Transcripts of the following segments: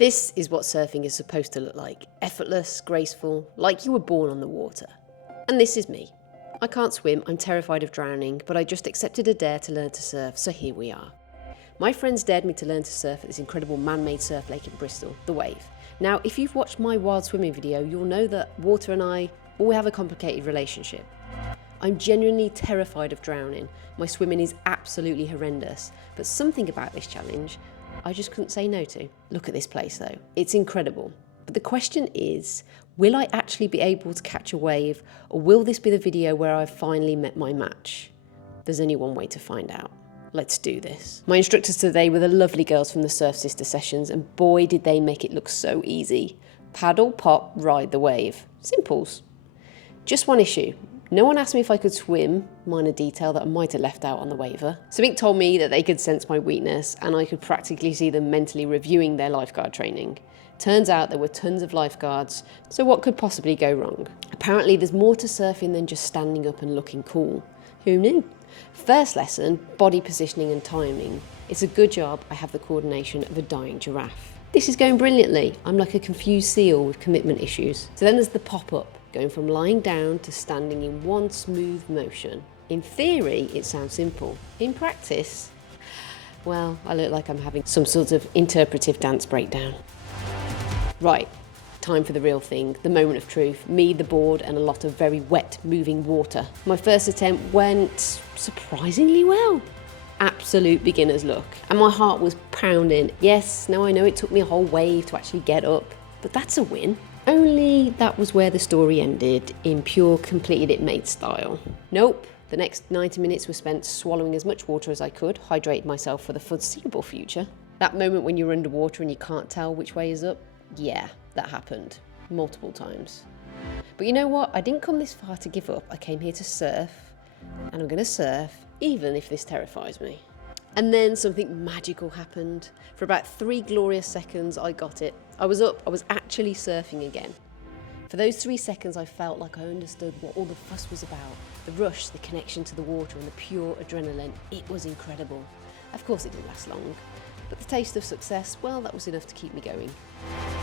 This is what surfing is supposed to look like. Effortless, graceful, like you were born on the water. And this is me. I can't swim, I'm terrified of drowning, but I just accepted a dare to learn to surf, so here we are. My friends dared me to learn to surf at this incredible man-made surf lake in Bristol, the Wave. Now, if you've watched my wild swimming video, you'll know that water and I, well, we have a complicated relationship. I'm genuinely terrified of drowning. My swimming is absolutely horrendous, but something about this challenge I just couldn't say no to. Look at this place though, it's incredible. But the question is, will I actually be able to catch a wave, or will this be the video where I've finally met my match? There's only one way to find out. Let's do this. My instructors today were the lovely girls from the Surf Sister sessions, and boy did they make it look so easy. Paddle, pop, ride the wave. Simples. Just one issue. No one asked me if I could swim, minor detail that I might have left out on the waiver. Something told me that they could sense my weakness and I could practically see them mentally reviewing their lifeguard training. Turns out there were tons of lifeguards, so what could possibly go wrong? Apparently there's more to surfing than just standing up and looking cool. Who knew? First lesson, body positioning and timing. It's a good job I have the coordination of a dying giraffe. This is going brilliantly. I'm like a confused seal with commitment issues. So then there's the pop-up, going from lying down to standing in one smooth motion. In theory, it sounds simple. In practice, well, I look like I'm having some sort of interpretive dance breakdown. Right, time for the real thing, the moment of truth. Me, the board, and a lot of very wet, moving water. My first attempt went surprisingly well. Absolute beginner's luck. And my heart was pounding. Yes, now I know it took me a whole wave to actually get up, but that's a win. Only that was where the story ended, in pure completed it mate style. Nope, the next 90 minutes were spent swallowing as much water as I could, hydrating myself for the foreseeable future. That moment when you're underwater and you can't tell which way is up, yeah, that happened multiple times. But you know what? I didn't come this far to give up. I came here to surf, and I'm gonna surf even if this terrifies me. And then something magical happened. For about 3 glorious seconds, I got it. I was up, I was actually surfing again. For those 3 seconds, I felt like I understood what all the fuss was about. The rush, the connection to the water, and the pure adrenaline. It was incredible. Of course, it didn't last long, but the taste of success, well, that was enough to keep me going.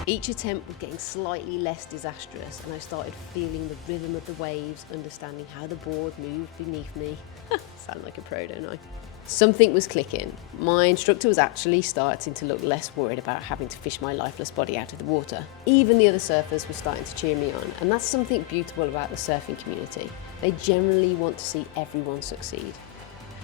Each attempt was getting slightly less disastrous, and I started feeling the rhythm of the waves, understanding how the board moved beneath me. Sound like a pro, don't I? Something was clicking. My instructor was actually starting to look less worried about having to fish my lifeless body out of the water. Even the other surfers were starting to cheer me on, and that's something beautiful about the surfing community. They generally want to see everyone succeed.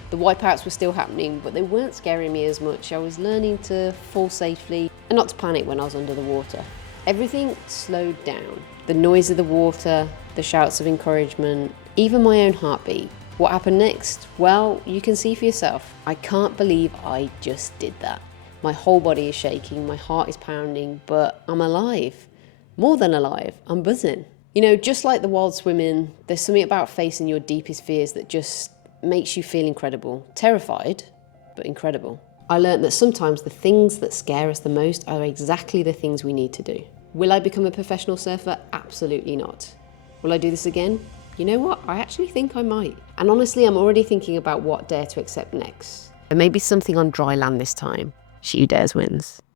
The wipeouts were still happening, but they weren't scaring me as much. I was learning to fall safely and not to panic when I was under the water. Everything slowed down. The noise of the water, the shouts of encouragement, even my own heartbeat. What happened next? Well, you can see for yourself. I can't believe I just did that. My whole body is shaking, my heart is pounding, but I'm alive. More than alive, I'm buzzing. You know, just like the wild swimming, there's something about facing your deepest fears that just makes you feel incredible. Terrified, but incredible. I learned that sometimes the things that scare us the most are exactly the things we need to do. Will I become a professional surfer? Absolutely not. Will I do this again? You know what? I actually think I might. And honestly, I'm already thinking about what dare to accept next. There may be something on dry land this time. She who dares wins.